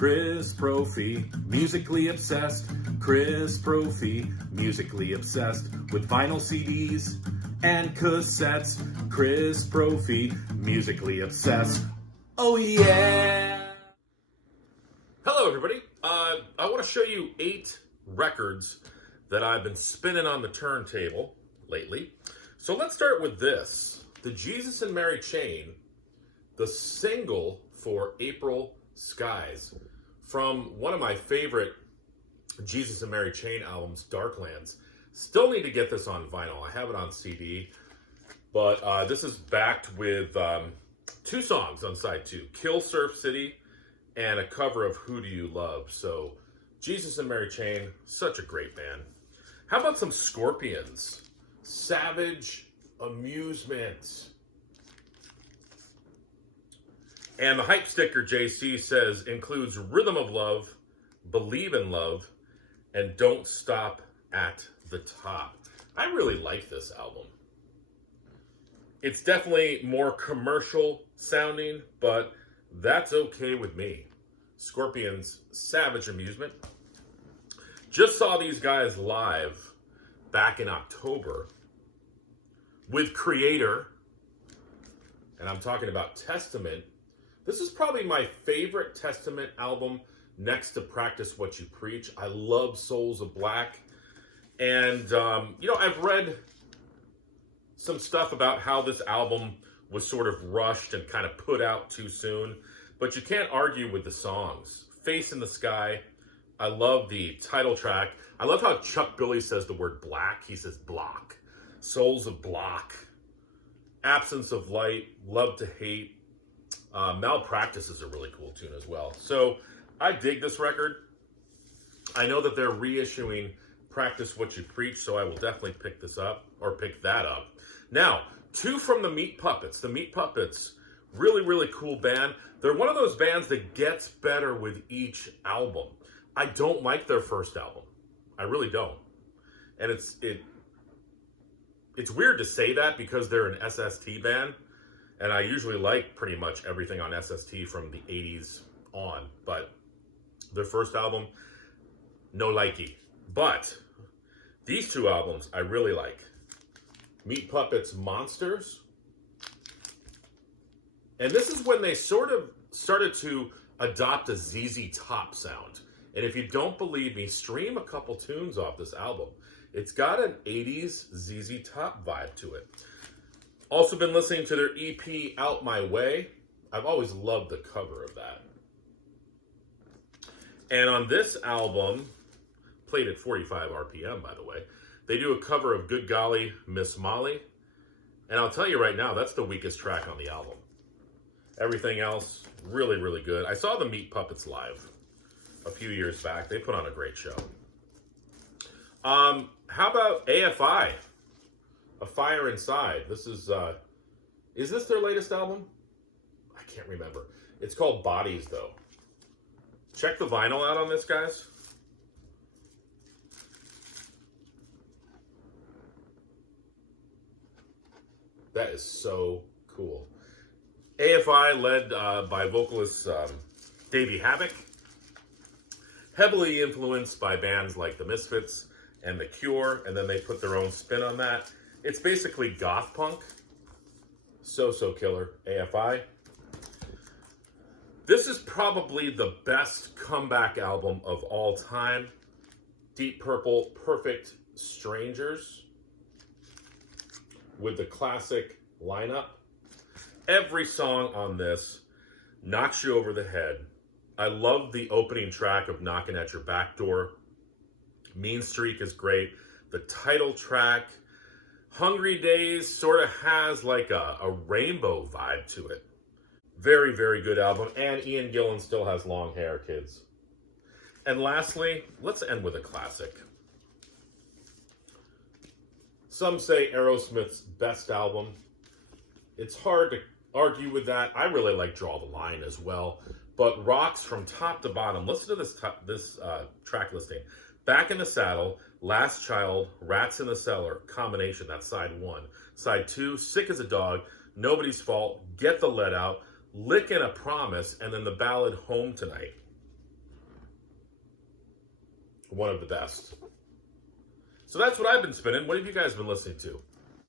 Chris Brophy, musically obsessed. Chris Brophy, musically obsessed with vinyl CDs and cassettes. Chris Brophy, musically obsessed. Oh yeah! Hello everybody. I want to show you 8 records that I've been spinning on the turntable lately. So let's start with this. The Jesus and Mary Chain, the single for April Skies, from one of my favorite Jesus and Mary Chain albums, Darklands. Still need to get this on vinyl. I have it on CD, but this is backed with 2 songs on side 2, Kill Surf City and a cover of Who Do You Love. So Jesus and Mary Chain, such a great band. How about some Scorpions? Savage Amusement. And the hype sticker, JC, says, includes Rhythm of Love, Believe in Love, and Don't Stop at the Top. I really like this album. It's definitely more commercial sounding, but that's okay with me. Scorpions, Savage Amusement. Just saw these guys live back in October with Creator, and I'm talking about Testament. This is probably my favorite Testament album next to Practice What You Preach. I love Souls of Black. And, I've read some stuff about how this album was sort of rushed and kind of put out too soon. But you can't argue with the songs. Face in the Sky. I love the title track. I love how Chuck Billy says the word black. He says block. Souls of Block. Absence of Light. Love to Hate. Malpractice is a really cool tune as well. So I dig this record. I know that they're reissuing Practice What You Preach, so I will definitely pick that up. Now, 2 from the Meat Puppets. The Meat Puppets, really, really cool band. They're one of those bands that gets better with each album. I don't like their first album. I really don't. And it's weird to say that because they're an SST band. And I usually like pretty much everything on SST from the 80s on. But their first album, no likey. But these 2 albums I really like. Meat Puppets Monsters. And this is when they sort of started to adopt a ZZ Top sound. And if you don't believe me, stream a couple tunes off this album. It's got an 80s ZZ Top vibe to it. Also been listening to their EP, Out My Way. I've always loved the cover of that. And on this album, played at 45 RPM, by the way, they do a cover of Good Golly, Miss Molly. And I'll tell you right now, that's the weakest track on the album. Everything else, really, really good. I saw the Meat Puppets live a few years back. They put on a great show. How about AFI? A Fire Inside. This is this their latest album? I can't remember. It's called Bodies, though. Check the vinyl out on this, guys. That is so cool. AFI led by vocalist Davey Havok. Heavily influenced by bands like The Misfits and The Cure, and then they put their own spin on that. It's basically goth punk. So killer, AFI. This is probably the best comeback album of all time. Deep Purple, Perfect Strangers, with the classic lineup. Every song on this knocks you over the head. I love the opening track of Knocking at Your Back Door. Mean Streak is great. The title track, Hungry Days, sort of has like a rainbow vibe to it. Very, very good album. And Ian Gillan still has long hair, kids. And lastly, let's end with a classic. Some say Aerosmith's best album. It's hard to argue with that. I really like Draw the Line as well. But rocks from top to bottom. Listen to this track listing. Back in the Saddle, Last Child, Rats in the Cellar, combination, that's side 1. Side 2, Sick as a Dog, Nobody's Fault, Get the Let Out, Lick and a Promise, and then the ballad Home Tonight. one of the best. So that's what I've been spinning. What have you guys been listening to?